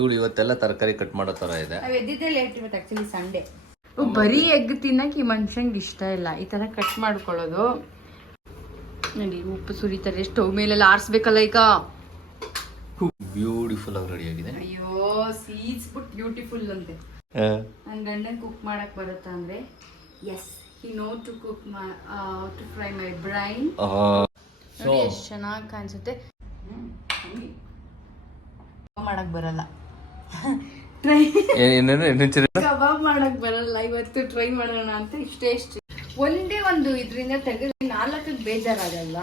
ಇವಳು ಇವತ್ತೆಲ್ಲ ತರಕಾರಿ ಕಟ್ ಮಾಡೋ ತರ ಇದೆ. ಆಕ್ಚುಲಿ ಸಂಡೇ ಬರೀ ಎಗ್ ತಿನ್ನಕ್ ಈ ಮನುಷ್ಯಂಗೆ ಇಷ್ಟ ಇಲ್ಲ. ಈ ತರ ಕಟ್ ಮಾಡ್ಕೊಳ್ಳೋದು ನೋಡಿ. ಉಪ್ಪು ಸುರಿತಾರೆ ಸ್ಟವ್ ಮೇಲೆಲ್ಲ ಆರಿಸ್ಬೇಕಲ್ಲ ಈಗ. ಬ್ಯೂಟಿಫುಲ್ ಆಗಿ ರೆಡಿ ಆಗಿದೆ. ಅಯ್ಯೋ ಸೀಸ್ ಬಿಟ್ ಬ್ಯೂಟಿಫುಲ್ ಅಂತೆ. ನನ್ ಗಂಡನ್ ಕುಕ್ ಮಾಡಕ್ ಬರುತ್ತಾ ಅಂದ್ರೆ yes he know to cook to fry my brain. ಎಷ್ಟು ಚೆನ್ನಾಗಿ ಕಾಣಿಸುತ್ತೆ. ಮಾಡಕ್ ಬರಲ್ಲ ಕಬಾಬ್ ಮಾಡಕ್ ಬರಲ್ಲ. ಇವತ್ತು ಟ್ರೈ ಮಾಡೋಣ ಅಂತ ಇಷ್ಟೇ. ಒಂದೇ ಒಂದು ಇದ್ರಿಂದ ತೆಗೆದು 4 ಬೇಜಾರಾಗಲ್ಲ.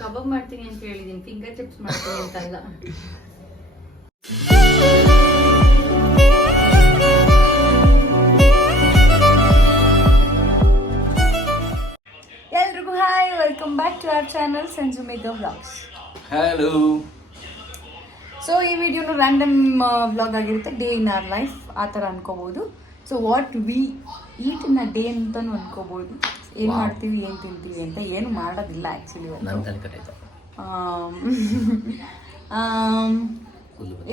ಕಬಾಬ್ ಮಾಡ್ತೀನಿ ಅಂತ ಹೇಳಿದೀನಿ, ಫಿಂಗರ್ ಚಿಪ್ಸ್ ಮಾಡ್ತೀನಿ ಅಂತ ಅಲ್ಲ. ಎಲ್ರಿಗೂ hi, welcome back to our channel Sanju Megha vlogs. Hello. So ಈ ವಿಡಿಯೋನು ರ್ಯಾಂಡಮ್ ವ್ಲಾಗ್ ಆಗಿರುತ್ತೆ, ಡೇ ಇನ್ ಅವರ್ ಲೈಫ್ ಆ ಥರ ಅನ್ಕೋಬೋದು. So what we eat in a day ಅಂತಲೂ ಅನ್ಕೋಬೋದು. ಏನು ಮಾಡ್ತೀವಿ, ಏನು ತಿಂತೀವಿ ಅಂತ. ಏನು ಮಾಡೋದಿಲ್ಲ ಆ್ಯಕ್ಚುಲಿ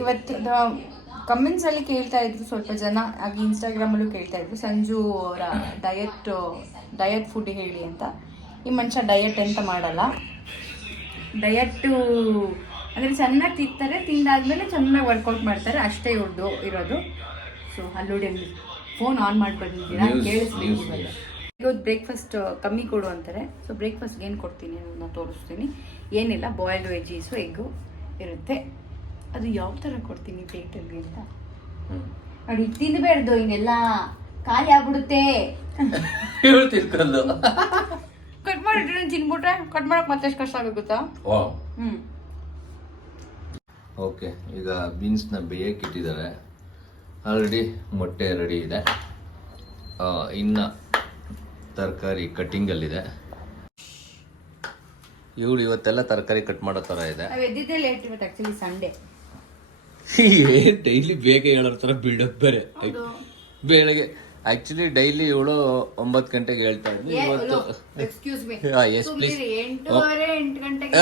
ಇವತ್ತು. ಕಮೆಂಟ್ಸಲ್ಲಿ ಕೇಳ್ತಾ ಇದ್ರು ಸ್ವಲ್ಪ ಜನ, ಹಾಗೆ ಇನ್ಸ್ಟಾಗ್ರಾಮಲ್ಲೂ ಕೇಳ್ತಾ ಇದ್ರು ಸಂಜು ಅವರ ಡಯಟ್ ಫುಡ್ ಹೇಳಿ ಅಂತ. ಈ ಮನುಷ್ಯ ಡಯಟ್ ಅಂತ ಮಾಡಲ್ಲ. ಡಯಟ್ಟು ಅಂದರೆ ಚೆನ್ನಾಗಿ ತಿಂತಾರೆ, ತಿಂದಾದ್ಮೇಲೆ ಚೆನ್ನಾಗಿ ವರ್ಕೌಟ್ ಮಾಡ್ತಾರೆ, ಅಷ್ಟೇ ಇವ್ರದ್ದು ಇರೋದು. ಸೊ ಅಲ್ಲೋಡಿ ಅಲ್ಲಿ ಫೋನ್ ಆನ್ ಮಾಡಿ ಬಂದಿದ್ದೀರಾ, ಕೇಳಿಸ್ಬೇಕು. ಇವತ್ತು ಬ್ರೇಕ್ಫಾಸ್ಟ್ ಕಮ್ಮಿ ಕೊಡು ಅಂತಾರೆ. ಸೊ ಬ್ರೇಕ್ಫಾಸ್ಟ್ಗೆ ಏನು ಕೊಡ್ತೀನಿ ಅನ್ನೋದನ್ನ ತೋರಿಸ್ತೀನಿ. ಏನಿಲ್ಲ, ಬಾಯ್ಲ್ಡ್ ವೆಜ್ಜೀಸು ಎಗ್ಗು ಇರುತ್ತೆ. ಅದು ಯಾವ ಥರ ಕೊಡ್ತೀನಿ ಪ್ಲೇಟಲ್ಲಿ ಅಂತ ನೋಡಿ. ತಿಂದ್ಬೇಡ್ದು, ಹಿಂಗೆಲ್ಲ ಖಾಲಿ ಆಗ್ಬಿಡುತ್ತೆ. ಕಟ್ ಮಾಡಿಟ್ರೆ ತಿನ್ಬಿಟ್ರೆ ಕಟ್ ಮಾಡಕ್ ಮತ್ತೆ ಎಷ್ಟು ಕಷ್ಟ ಆಗುತ್ತಾ. ಓಕೆ, ಈಗ ಬೀನ್ಸ್ನ ಬೇಯಕ್ಕೆ ಇಟ್ಟಿದ್ದಾರೆ. ಆಲ್ರೆಡಿ ಮೊಟ್ಟೆ ರೆಡಿ ಇದೆ. ಇನ್ನು ತರಕಾರಿ ಕಟ್ಟಿಂಗಲ್ಲಿದೆ. ಇವಳು ಇವತ್ತೆಲ್ಲ ತರಕಾರಿ ಕಟ್ ಮಾಡೋ ಥರ ಇದೆ. ಎದ್ದಿದ್ದೇ ಲೇಟ್ ಇವತ್ತು, ಆ್ಯಕ್ಚುಲಿ ಸಂಡೇ. ಡೈಲಿ ಬೇಗ ಹೇಳೋ ಥರ ಬಿಲ್ಡಪ್ ಬೇರೆ. ಬೆಳಗ್ಗೆ ಆಕ್ಚುಲಿ ಡೈಲಿ ಇವಳು 9 ಗಂಟೆಗೆ ಹೇಳ್ತಾ ಇದ್ವಿ. ಇವತ್ತು ಎಸ್ ಪ್ಲೀಸ್ 8 ಗಂಟೆಗೆ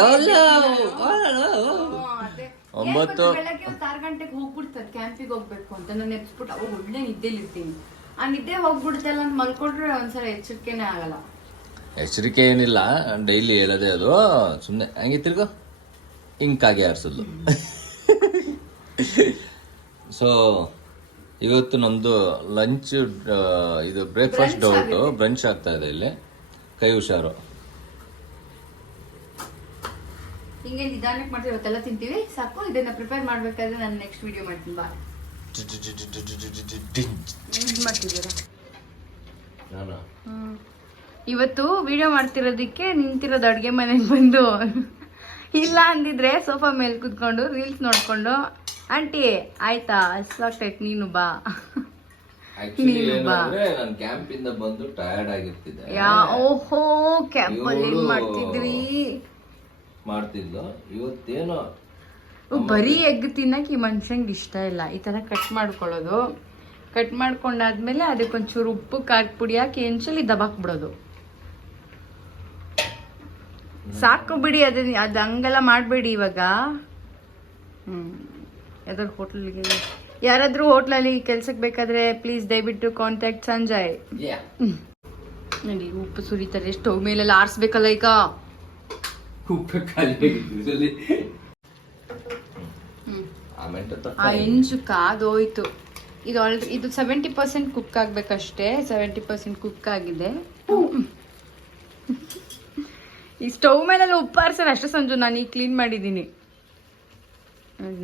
6 ಗಂಟೆಗೆ ಹೋಗ್ಬಿಡ್ತದೆ ಕ್ಯಾಂಪಿಗೆ ಹೋಗ್ಬೇಕು ಅಂತ. ನಾನು ಎತ್ಬಿಟ್ಟು ಅವಾಗ ಒಳ್ಳೆ ನಿದ್ದೆಲಿರ್ತೀನಿ. ಆ ನಿದ್ದೆ ಹೋಗ್ಬಿಡ್ತಲ್ಲ ಅಂತ ಮಲ್ಕೊಂಡ್ರೆ ಒಂದ್ಸಲ ಎಚ್ಚರಿಕೆನೇ ಆಗಲ್ಲ. ಎಚ್ಚರಿಕೆ ಏನಿಲ್ಲ, ಡೈಲಿ ಹೇಳೋದೇ ಅದು. ಸುಮ್ಮನೆ ಹಂಗೆ ತಿರ್ಗೋ ಹಿಂಕಾಗೆ ಆರಿಸೋದು. ಸೊ ಇವತ್ತು ನಮ್ದು ಲಂಚ್, ಇದು ಬ್ರೇಕ್ಫಾಸ್ಟ್ ಡೌಟು ಬ್ರಂಚ್ ಆಗ್ತಾ ಇದೆ. ಇಲ್ಲಿ ಕೈ ಹುಷಾರು. ಹಿಂಗೆ ನಿಧಾನಕ್ಕೆ ಮಾಡ್ತೀವಿ. ಇವತ್ತೆಲ್ಲ ತಿಂತೀವಿ, ಸಾಕು. ಇದನ್ನ ಪ್ರಿಪೇರ್ ಮಾಡ್ಬೇಕಾದ್ರೆ ನಾನು ನೆಕ್ಸ್ಟ್ ವಿಡಿಯೋ ಮಾಡ್ತೀನಿ. ಬಾ ಇವತ್ತು ವಿಡಿಯೋ ಮಾಡ್ತಿರೋದಕ್ಕೆ ನಿಂತಿರೋದು ಅಡುಗೆ ಮನೆಗೆ ಬಂದು. ಇಲ್ಲ ಅಂದಿದ್ರೆ ಸೋಫಾ ಮೇಲೆ ಕುತ್ಕೊಂಡು ರೀಲ್ಸ್ ನೋಡ್ಕೊಂಡು, ಆಂಟಿ ಆಯ್ತಾ ಅಷ್ಟಾಗ್ತೈತೆ ನೀನು ಬಾ ನೀನು ಬಾ. ನಾನು ಕ್ಯಾಂಪಿಂದ ಬಂದು ಟಯರ್ಡ್ ಆಗಿರ್ತಿದ್ದೆ. ಓಹೋ, ಕ್ಯಾಂಪಲ್ಲಿ ಏನ್ ಮಾಡ್ತಿದ್ಲು. ಇವತ್ತೇನೋ ಬರೀ ಎಗ್ ತಿನ್ನಕ್ ಈ ಮನುಷ್ಯಂಗೆ ಇಷ್ಟ ಇಲ್ಲ. ಈ ತರ ಕಟ್ ಮಾಡ್ಕೊಳ್ಳೋದು. ಕಟ್ ಮಾಡ್ಕೊಂಡಾದ್ಮೇಲೆ ಅದಕ್ಕೊಂಚೂರು ಉಪ್ಪು ಖಾರ ಪುಡಿ ಹಾಕಿ ಎಣ್ಸಲ್ಲಿ ದಬಾಕ್ಬಿಡೋದು. ಸಾಕು ಬಿಡಿ, ಅದು ಹಂಗೆಲ್ಲ ಮಾಡಬೇಡಿ ಇವಾಗ. ಯಾವ್ದಾದ್ರು ಹೋಟ್ಲಿಗೆ, ಯಾರಾದ್ರೂ ಹೋಟ್ಲಲ್ಲಿ ಕೆಲ್ಸಕ್ಕೆ ಬೇಕಾದ್ರೆ ಪ್ಲೀಸ್ ದಯವಿಟ್ಟು ಕಾಂಟ್ಯಾಕ್ಟ್ ಸಂಜಯ್. ನೋಡಿ ಉಪ್ಪು ಸುರಿತಾರೆ ಸ್ಟವ್ ಮೇಲೆಲ್ಲ ಆರಿಸ್ಬೇಕಲ್ಲ ಈಗ. ಆ ಹೆಂಚು ಕಾದೋಯ್ತು. ಇದು 70% ಕುಕ್ ಆಗ್ಬೇಕಷ್ಟೇ. 70% ಕುಕ್ ಆಗಿದೆ. ಈ ಸ್ಟವ್ ಮೇಲೆಲ್ಲ ಉಪ್ಪು ಆರಿಸಲ್ಲ ಅಷ್ಟೇ ಸಂಜು. ನಾನು ಈಗ ಕ್ಲೀನ್ ಮಾಡಿದ್ದೀನಿ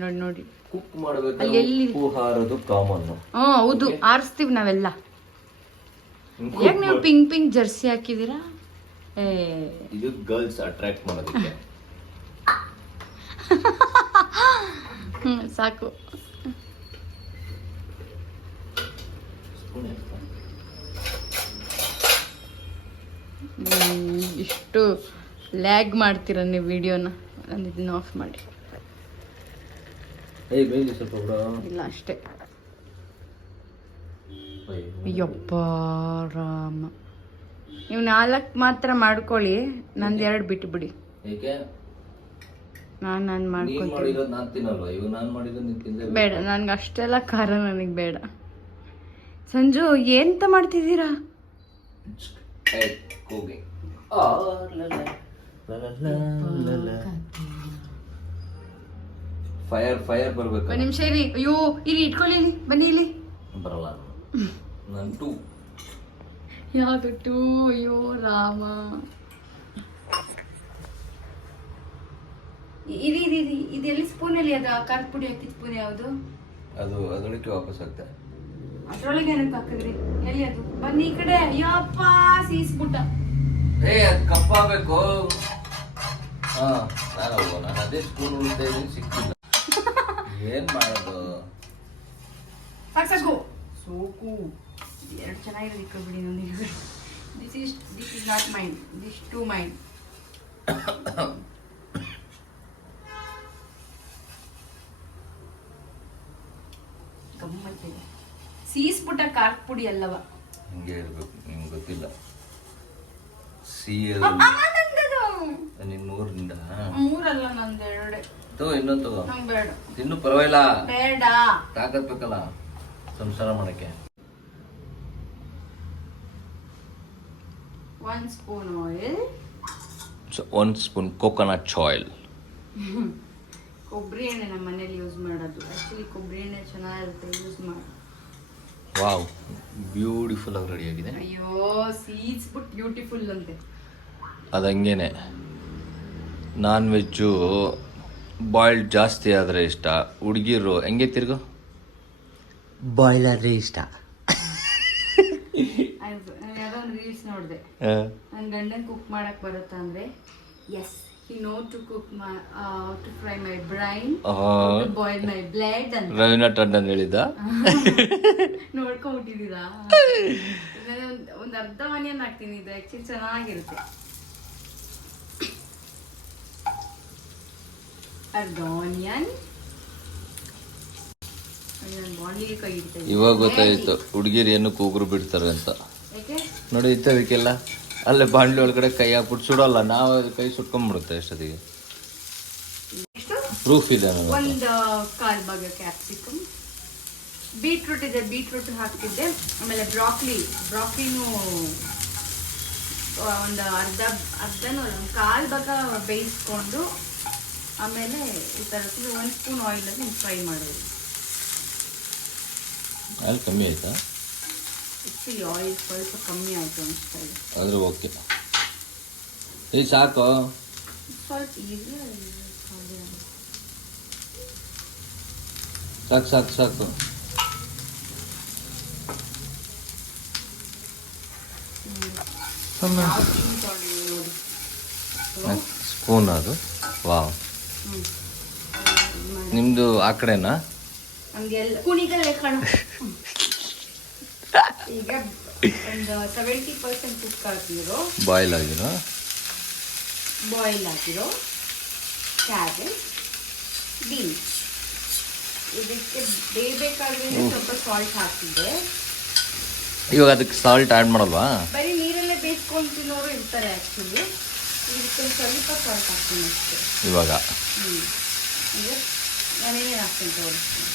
ನೋಡಿ ನೋಡಿ. ಕುಕ್ ಮಾಡಬೇಕು. ಹೌದು, ಆರಿಸ್ತೀವಿ ನಾವೆಲ್ಲ. ಯಾಕೆ ನೀವು ಪಿಂಕ್ ಪಿಂಕ್ ಜರ್ಸಿ ಹಾಕಿದೀರಾ? ಇದು ಗರ್ಲ್ಸ್ ಅಟ್ರಾಕ್ಟ್ ಮಾಡೋದಕ್ಕೆ. ಸಾಕು. ಇಷ್ಟು ಲ್ಯಾಗ್ ಮಾಡ್ತೀರ ನೀವು ವಿಡಿಯೋನ. ನಾನು ಇದನ್ನ ಆಫ್ ಮಾಡಿ. ಇಲ್ಲ ಅಷ್ಟೇ. ಯಪ್ಪ ರಾಮ, ನೀವು 4 ಮಾತ್ರ ಮಾಡ್ಕೊಳ್ಳಿ, ನಂದು 2 ಬಿಟ್ಟು ಬಿಡಿ. ನಾನು ನೀನ್ ಮಾಡ್ಕೊತೀನಿ. ಮಾಡಿರೋದು ನಾನ್ ತಿನ್ನಲ್ವಾ? ಇವಾಗ ನಾನ್ ಮಾಡಿರೋದು ನೀನ್ ತಿಂದೆ. ಬೇಡ, ನನ್ಗೆ ಅಷ್ಟೆಲ್ಲ ಖಾರ ನನಗೆ ಬೇಡ. ಸಂಜು ಎಂತ ಮಾಡ್ತಿದ್ದೀರಾ? ಕೂಗಿ ಫೈರ್ ಬರ್ಬೇಕು. ಒಂದು ನಿಮಿಷ ಇರಿ. ಅಯ್ಯೋ ಇರಿ, ಇಟ್ಕೊಳ್ಳಿ ಇಲ್ಲಿ, ಬನ್ನಿ ಇಲ್ಲಿ. ಬರಲ್ಲ ನನ್ ಟೂ. ಯಾವುದು ಟೂ? ಅಯ್ಯೋ ರಾಮ. ಇರಿ ಇರಿ ಇರಿ, ಇದೆಲ್ಲಿ ಸ್ಪೂನಲ್ಲಿ ಅದು ಖಾರದ ಪುಡಿ ಹಾಕಿದ ಸ್ಪೂನ್ ಯಾವುದು? ಅದು ಅದಕ್ಕೆ ವಾಪಸ್ ಆಗ್ತದೆ. ಅದ್ರೊಳಗೆ ಏನಕ್ಕೆ ಹಾಕಿದ್ರಿ? ಎಲ್ಲಿ ಅದು? ಬನ್ನಿ ಈ ಕಡೆ. ಅಯ್ಯಪ್ಪ ಸೀಸ್ಬಿಟ್ಟ. ಅದು ಕಪ್ಪಾಗಬೇಕು. ನಾನು ಅದೇ ಸ್ಪೂನ್ ಉಳ್ತಾ ಇದ್ದೀನಿ, ಸಿಕ್ಕಿಲ್ಲ. ಏನ್ ಮಾಡೋದು? ಸಾಕು ಸೋಕು. ಎರಡು ಚೆನ್ನಾಗಿರೋದು ಇಟ್ಕೊಬಿಡಿ ನನಗೆ. This is not mine, this too mine. ಗಮ್ಮತ್ತಿದೆ. ಸೀಸ್ಬಿಟ್ಟ ಖಾರದ ಪುಡಿ ಅಲ್ಲವ. ಹಿಂಗೆ ಹೇಳ್ಬೇಕು, ನಿಮ್ಗೆ ಗೊತ್ತಿಲ್ಲ. ನಿನ್ ಮೂರಿಂದ ಮೂರಲ್ಲ, ನಂದು ಎರಡೆ. ಇನ್ನೊಂದು ತಗೋ. ನಂಗೆ ಬೇಡ. ತಿನ್ನು ಪರವಾಗಿಲ್ಲ. ಬೇಡ. ತಾಕತ್ ಬೇಕಲ್ಲ ಸಂಸಾರ ಮಾಡಕ್ಕೆ. 1 spoon oil. 1 spoon coconut oil. ಕೊಬ್ಬರಿ ಎಣ್ಣೆ ನಮ್ಮ ಮನೇಲಿ ಯೂಸ್ ಮಾಡೋದು. ಆಕ್ಚುಲಿ ಕೊಬ್ಬರಿ ಎಣ್ಣೆ ಚೆನ್ನಾಗಿರುತ್ತೆ, ಯೂಸ್ ಮಾಡಿ. ವಾವ್, ಬ್ಯೂಟಿಫುಲ್ ಆಗಿ ರೆಡಿ ಆಗಿದೆ. ಅಯ್ಯೋ ಸೀಸ್ಬಿಟ್ಟು ಬ್ಯೂಟಿಫುಲ್ ಅಂತೆ. ಅದಂಗೇನೆ. ನಾನ್ ವೆಜ್ಜು ಬಾಯ್ಲ್ಡ್ ಜಾಸ್ತಿ ಆದರೆ ಇಷ್ಟ. ಹುಡುಗಿರು ಹೆಂಗೆ ತಿರ್ಗು ಬಾಯ್ಲ್ ಆದರೆ ಇಷ್ಟ. ಯಾರೋ ಒಂದು ರೀಲ್ಸ್ ನೋಡಿದೆ. ನನ್ನ ಗಂಡನ್ ಕುಕ್ ಮಾಡಕ್ ಬರುತ್ತಾ ಅಂದ್ರೆ, S he know to cook my to fry my brain, to boil my blood ಅಂತ ರವೀನಾ ಟಂಡನ್ ಹೇಳಿದ್ದ. ನೋಡ್ಕೊಂಡ್ಬಿಟ್ಟಿದ್ದೀರಾ? ಒಂದು ಅರ್ಧ ಆನಿಯನ್ ಹಾಕ್ತೀನಿ. ಇದು ಆಕ್ಚುಲಿ ಚೆನ್ನಾಗಿರುತ್ತೆ. ಅರ್ಧ ಆನಿಯನ್. ಬಾಂಡಿಗೆ ಕೈ ಇಡ್ತಾ ಇದ್ದೀನಿ. ಇವಾಗ ಗೊತ್ತಾಯ್ತು ಹುಡುಗಿರು ಏನು ಕೂಗುರು ಬಿಡ್ತಾರೆ ಅಂತ. ಯಾಕೆ ನೋಡಿ ಇಂಥದಕ್ಕೆಲ್ಲ ಅಲ್ಲೇ ಬಾಂಡ್ಲಿ ಒಳಗಡೆ ಕೈ ಹಾಕ್ಬಿಟ್ಟು ಸುಡಲ್ಲ, ನಾವು ಕೈ ಸುಟ್ಕೊಂಡ್ಬಿಡುತ್ತೆ ಅಷ್ಟೊತ್ತಿಗೆ. ಪ್ರೂಫ್ ಇದೆ. ಒಂದು 1/4 ಭಾಗ ಕ್ಯಾಪ್ಸಿಕಮ್. ಬೀಟ್ರೂಟ್ ಇದೆ, ಬೀಟ್ರೂಟ್ ಹಾಕ್ತಿದ್ದೆ. ಆಮೇಲೆ ಬ್ರಾಕ್ಲಿನೂ ಒಂದು ಅರ್ಧನೂ 1/4 ಭಾಗ ಬೇಯಿಸ್ಕೊಂಡು ಆಮೇಲೆ ಈ ಥರ 1 ಸ್ಪೂನ್ ಆಯಿಲಲ್ಲಿ ಫ್ರೈ ಮಾಡೋದು. ಅಲ್ಲಿ ಕಮ್ಮಿ ಆಯ್ತಾ? ಆ್ಯಕ್ಚುಲಿ ಆಯಿಲ್ ಸ್ವಲ್ಪ ಕಮ್ಮಿ ಆಯಿತು ಅನಿಸ್ತಾ ಇದೆ. ಆದರೂ ಓಕೆ. ಈ ಸಾಕು, ಸ್ವಲ್ಪ ಈಸಿ. ಸಾಕು ಸಾಕು ಸಾಕು. ಸ್ಪೂನ್ ಅದು. ವಾವ್, ನಿಮ್ಮದು ಆ ಕಡೆನಾ? ಹಂಗೆಲ್ಲ ಕುಣಿಗಲ್ಲೇ ಕಣ. ಈಗ ಒಂದು 70% ಕುಕ್ ಆಗಿರೋ, ಬಾಯ್ಲ್ ಆಗಿರೋ ಕ್ಯಾರೆಟ್, ಬೀನ್ಸ್. ಇದಕ್ಕೆ ಬೇಯಬೇಕಾದ್ರೆ ಸ್ವಲ್ಪ ಸಾಲ್ಟ್ ಹಾಕಿದ್ದೆ. ಇವಾಗ ಅದಕ್ಕೆ ಸಾಲ್ಟ್ ಆ್ಯಡ್ ಮಾಡಲ್ವಾ? ಬರೀ ನೀರಲ್ಲೇ ಬೇಯಿಸ್ಕೊಂಡು ತಿನ್ನೋರು ಇರ್ತಾರೆ. ಆ್ಯಕ್ಚುಲಿ ಇದಕ್ಕೆ ಸ್ವಲ್ಪ ಸಾಲ್ಟ್ ಹಾಕ್ತೀನಿ ಅಷ್ಟೇ ಇವಾಗ. ಈಗ ನಾನೇನೇನು ಹಾಕ್ತೀನಿ ತೋರಿಸ್ತೀನಿ.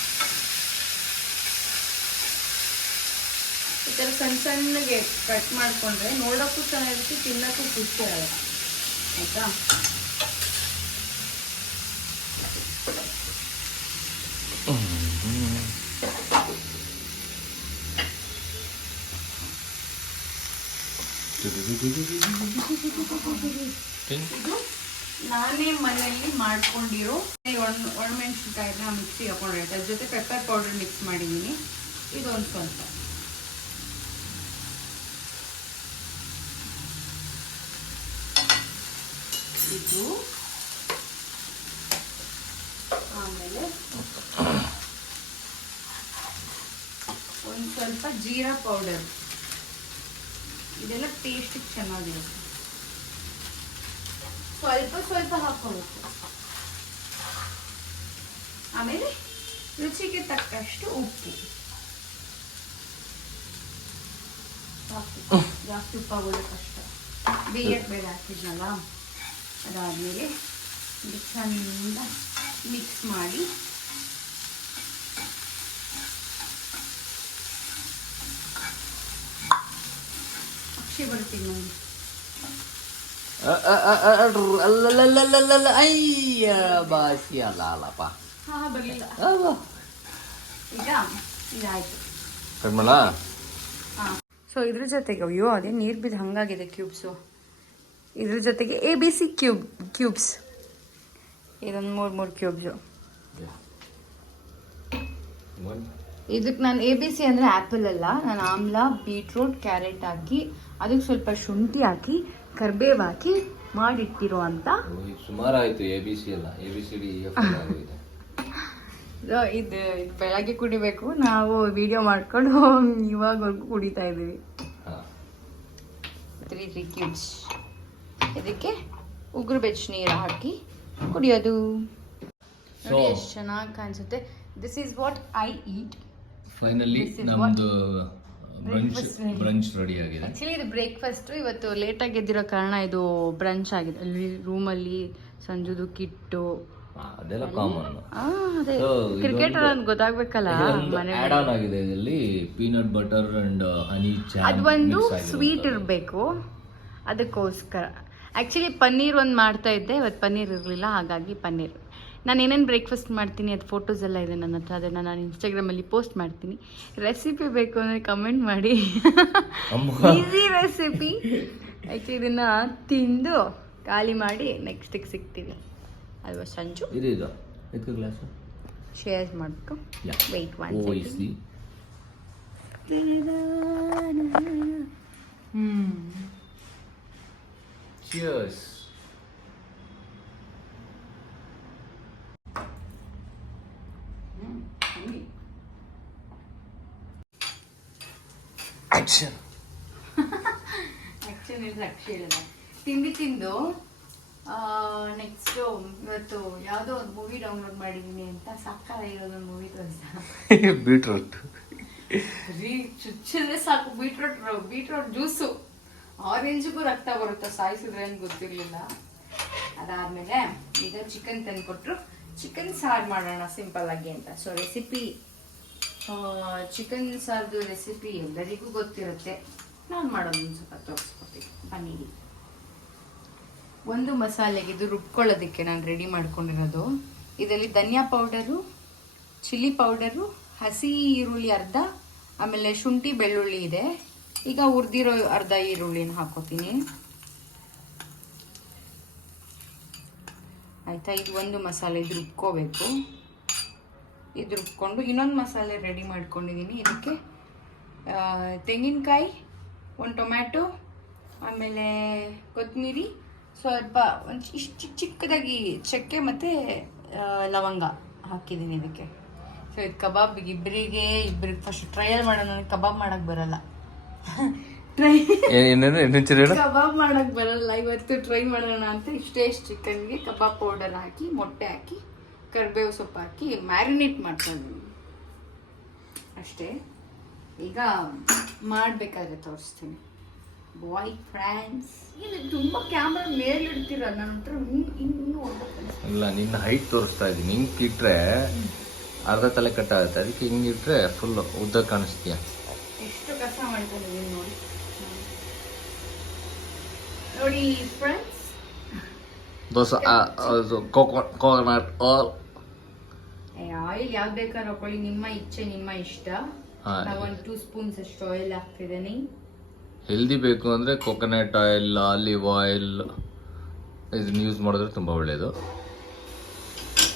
ಈ ಥರ ಸಣ್ಣಗೆ ಕಟ್ ಮಾಡಿಕೊಂಡ್ರೆ ನೋಡೋಕ್ಕೂ ಚೆನ್ನಾಗಿರುತ್ತೆ, ತಿನ್ನೋಕ್ಕೂ ಖುಷಿ ಆಗುತ್ತೆ. ಆಯಿತಾ? ಇದು ನಾನೇ ಮನೆಯಲ್ಲಿ ಮಾಡ್ಕೊಂಡಿರೋ ಒಣಮೆಣಸಿನ್ಕಾಯಿನ ಮಿಕ್ಸಿಗೆ ಹಾಕೊಂಡಿರುತ್ತೆ. ಅದ್ರ ಜೊತೆ ಪೆಪ್ಪರ್ ಪೌಡರ್ ಮಿಕ್ಸ್ ಮಾಡಿದ್ದೀನಿ. ಇದೊಂದು ಸ್ವಲ್ಪ ಇದು, ಆಮೇಲೆ ಒಂದು ಸ್ವಲ್ಪ ಜೀರಾ ಪೌಡರ್. ಇದೆಲ್ಲ ಟೇಸ್ಟಿಗೆ ಚೆನ್ನಾಗಿರುತ್ತೆ. ಸ್ವಲ್ಪ ಹಾಕೋಬೇಕು. ಆಮೇಲೆ ರುಚಿಗೆ ತಕ್ಕಷ್ಟು ಉಪ್ಪು. ಜಾಸ್ತಿ ಉಪ್ಪಾಗೋದು ಕಷ್ಟ, ಬೇಯಕ್ಕೆ ಬೇಡ ಹಾಕಿದ್ನಲ್ಲ. ಅದಾದ್ಮೇಲೆ ಇದು ಚಂದ ಮಿಕ್ಸ್ ಮಾಡಿ ಅಕ್ಷಿ ಬರ್ತೀನಿ ನೋಡಿ. ಅಯ್ಯ ಬಾಸಿ ಅಲ್ಲಪ್ಪ. ಹಾ ಬರಲಿಲ್ಲ. ಈಗ ಇದಾಯ್ತು. ಕಣ್ಮಳ. ಹಾಂ ಸೊ ಇದ್ರ ಜೊತೆಗೆ ಅಯ್ಯೋ ಅದೇ ನೀರು ಬಿದ್ದು ಹಂಗಾಗಿದೆ ಕ್ಯೂಬ್ಸು. ಇದ್ರ ಜೊತೆಗೆ ABC ಕ್ಯೂಬ್ಸ್ ಇದೊಂದು ಮೂರು ಕ್ಯೂಬ್ಸು. ಇದಕ್ಕೆ ನಾನು ABC ಅಂದರೆ ಆ್ಯಪಲ್ ಅಲ್ಲ, ನಾನು ಆಮ್ಲ, ಬೀಟ್ರೂಟ್, ಕ್ಯಾರೆಟ್ ಹಾಕಿ ಅದಕ್ಕೆ ಸ್ವಲ್ಪ ಶುಂಠಿ ಹಾಕಿ ಕರ್ಬೇವು ಹಾಕಿ ಮಾಡಿಟ್ಟಿರೋ ಅಂತ. ಸುಮಾರು ಆಯ್ತು ABC ಅಲ್ಲ, ABCD ಇದು ಬೆಳಗ್ಗೆ ಕುಡಿಬೇಕು. ನಾವು ವಿಡಿಯೋ ಮಾಡ್ಕೊಂಡು ಇವಾಗವರೆಗೂ ಕುಡಿತಾ ಇದ್ದೀವಿ. 3 ಕ್ಯೂಬ್ಸ್. ಇದಕ್ಕೆ ಉಗುರು ಬೆಚ್ಚ ನೀರು ಹಾಕಿ ಕುಡಿಯೋದು. ನೋಡಿ ಎಷ್ಟು ಚೆನ್ನಾಗಿ ಕಾಣಿಸುತ್ತೆ. This is what I eat. Finally ನಮ್ದು ಬ್ರಂಚ್ ರೆಡಿ ಆಗಿದೆ. ಆಕ್ಚುಲಿ ಇದು ಬ್ರೇಕ್ಫಾಸ್ಟ್. ಇವತ್ತು ಲೇಟಾಗಿ ಎದ್ದಿರೋ ಕಾರಣ ಇದು ಬ್ರಂಚ್ ಆಗಿದೆ. ಅಲ್ಲಿ ರೂಮಲ್ಲಿ ಸಂಜುದು ಕಿಟ್ಟು ಅದೆಲ್ಲ ಕಾಮನ್. ಅದೇ ಕ್ರಿಕೆಟರ್ ಅಂತ ಗೊತ್ತಾಗ್ಬೇಕಲ್ಲ. ಮನೆ ಆಗಿದೆ ಇದರಲ್ಲಿ peanut butter and honey jam. ಅದೊಂದು ಸ್ವೀಟ್ ಇರಬೇಕು, ಅದಕ್ಕೋಸ್ಕರ. ಆ್ಯಕ್ಚುಲಿ ಪನ್ನೀರ್ ಒಂದು ಮಾಡ್ತಾ ಇದ್ದೆ, ಇವತ್ತು ಪನ್ನೀರ್ ಇರಲಿಲ್ಲ, ಹಾಗಾಗಿ ಪನ್ನೀರ್. ನಾನು ಏನೇನು ಬ್ರೇಕ್ಫಾಸ್ಟ್ ಮಾಡ್ತೀನಿ ಅದು ಫೋಟೋಸ್ ಎಲ್ಲ ಇದೆ ನನ್ನ ಹತ್ರ, ಅದನ್ನು ನಾನು ಇನ್ಸ್ಟಾಗ್ರಾಮಲ್ಲಿ ಪೋಸ್ಟ್ ಮಾಡ್ತೀನಿ. ರೆಸಿಪಿ ಬೇಕು ಅಂದರೆ ಕಮೆಂಟ್ ಮಾಡಿ. Easy recipe. ಆ್ಯಕ್ಚುಲಿ ಇದನ್ನು ತಿಂದು ಖಾಲಿ ಮಾಡಿ ನೆಕ್ಸ್ಟಿಗೆ ಸಿಗ್ತೀವಿ ಅಲ್ವಾ ಸಂಜು? ಇದು ಶೇರ್ ಮಾಡ್ಕೊ. ವೆಯ್ಟ್ ಮಾಡಿ. Cheers. Action. ಆ್ಯಕ್ಷನ್ ಇಸ್ ಅಕ್ಷರ ತಿಂದು ನೆಕ್ಸ್ಟು ಇವತ್ತು ಯಾವುದೋ ಒಂದು ಮೂವಿ ಡೌನ್ಲೋಡ್ ಮಾಡಿದ್ದೀನಿ ಅಂತ ಸಕ್ಕತ್ತಾಗಿರೋದೊಂದು ಮೂವಿ ತೋರಿಸ್ತಾ. ಬೀಟ್ರೂಟ್ ಚುಚ್ಚಿದ್ರೆ ಸಾಕು. Beetroot juice. ಆರೆಂಜಿಗೂ ರಕ್ತ ಬರುತ್ತೆ, ಸಾಯಿಸಿದ್ರೆ ಏನು ಗೊತ್ತಿರಲಿಲ್ಲ. ಅದಾದಮೇಲೆ ಈಗ ಚಿಕನ್ ತಂದುಕೊಟ್ರು. ಚಿಕನ್ ಸಾರು ಮಾಡೋಣ ಸಿಂಪಲ್ ಆಗಿ ಅಂತ. ಸೊ ರೆಸಿಪಿ, ಚಿಕನ್ ಸಾರ್ದು ರೆಸಿಪಿ ಎಲ್ಲರಿಗೂ ಗೊತ್ತಿರುತ್ತೆ. ನಾನು ಮಾಡೋದನ್ನು ಸ್ವಲ್ಪ ತೋರಿಸ್ಕೊಡ್ತೀನಿ ಬನ್ನಿ. ಒಂದು ಮಸಾಲೆಗೆ ಇದು ರುಬ್ಕೊಳ್ಳೋದಕ್ಕೆ ನಾನು ರೆಡಿ ಮಾಡ್ಕೊಂಡಿರೋದು. ಇದರಲ್ಲಿ ಧನಿಯಾ ಪೌಡರು, ಚಿಲ್ಲಿ ಪೌಡರು, ಹಸಿ ಈರುಳ್ಳಿ ಅರ್ಧ, ಆಮೇಲೆ ಶುಂಠಿ ಬೆಳ್ಳುಳ್ಳಿ ಇದೆ. ಈಗ ಹುರಿದಿರೋ ಅರ್ಧ ಈರುಳ್ಳಿನ ಹಾಕೋತೀನಿ. ಆಯಿತಾ? ಇದು ಒಂದು ಮಸಾಲೆ, ಇದು ರುಬ್ಕೋಬೇಕು. ಇದು ರುಬ್ಕೊಂಡು ಇನ್ನೊಂದು ಮಸಾಲೆ ರೆಡಿ ಮಾಡ್ಕೊಂಡಿದ್ದೀನಿ. ಇದಕ್ಕೆ ತೆಂಗಿನಕಾಯಿ, ಒಂದು ಟೊಮ್ಯಾಟೊ, ಆಮೇಲೆ ಕೊತ್ತಂಬರಿ, ಸ್ವಲ್ಪ ಒಂದು ಇಷ್ಟು ಚಿಕ್ಕದಾಗಿ ಚಕ್ಕೆ ಮತ್ತು ಲವಂಗ ಹಾಕಿದ್ದೀನಿ ಇದಕ್ಕೆ. ಸೊ ಇದು ಕಬಾಬ್ಗೆ ಇಬ್ಬರಿಗೆ ಫಸ್ಟ್ ಟ್ರಯಲ್ ಮಾಡೋಣ. ನನಗೆ ಕಬಾಬ್ ಮಾಡೋಕ್ಕೆ ಬರಲ್ಲ. ಕಬಾಬ್ ಮಾಡಕ್ ಬರಲ್ಲ. ಇವತ್ತು ಟ್ರೈ ಮಾಡೋಣ ಅಂತ ಇಷ್ಟೇ ಚಿಕನ್ಗೆ ಕಬಾಬ್ ಪೌಡರ್ ಹಾಕಿ, ಮೊಟ್ಟೆ ಹಾಕಿ, ಕರಿಬೇವು ಸೊಪ್ಪು ಹಾಕಿ ಮ್ಯಾರಿನೇಟ್ ಮಾಡ್ಕೊಂಡು ಅಷ್ಟೇ. ಈಗ ಮಾಡಬೇಕಾದ್ರೆ ತೋರಿಸ್ತೀನಿ. ಬಾಯ್ ಫ್ರೆಂಡ್ಸ್, ತುಂಬ ಕ್ಯಾಮ್ರಾ ಮೇಲೆ ಇಡ್ತೀರ, ನನ್ನ ಹತ್ರ ಇನ್ನೂ ಇಲ್ಲ. ನಿನ್ನ ಹೈಟ್ ತೋರಿಸ್ತಾ ಇದ್ದೀನಿ. ಹಿಂಗೆ ಇಟ್ರೆ ಅರ್ಧ ತಲೆ ಕಟ್ಟಾಗುತ್ತೆ, ಅದಕ್ಕೆ ಹಿಂಗಿಟ್ರೆ ಫುಲ್ ಉದ್ದ ಕಾಣಿಸ್ತೀಯ. ಎಷ್ಟು ಕಷ್ಟ ಮಾಡ್ಕೊಂಡಿದ್ದೀನಿ ನೋಡಿ. ನೋಡಿ ಫ್ರೆಂಡ್ಸ್, ದೋಸೆ ಕೋಕೋನಟ್ ಆಯಿಲ್ ಯಾವ್ದು ಬೇಕಾದ್ರೂ ಹಾಕೊಳ್ಳಿ, ನಿಮ್ಮ ಇಚ್ಛೆ, ನಿಮ್ಮ ಇಷ್ಟ. ನಾವು ಒಂದು 2 ಸ್ಪೂನ್ಸ್ ಅಷ್ಟು ಆಯಿಲ್ ಹಾಕ್ತಿದ್ದೀನಿ. ಹೆಲ್ದಿ ಬೇಕು ಅಂದರೆ ಕೋಕೋನಟ್ ಆಯಿಲ್, ಆಲಿವ್ ಆಯಿಲ್ ಇದನ್ನ ಯೂಸ್ ಮಾಡಿದ್ರೆ ತುಂಬ ಒಳ್ಳೆಯದು.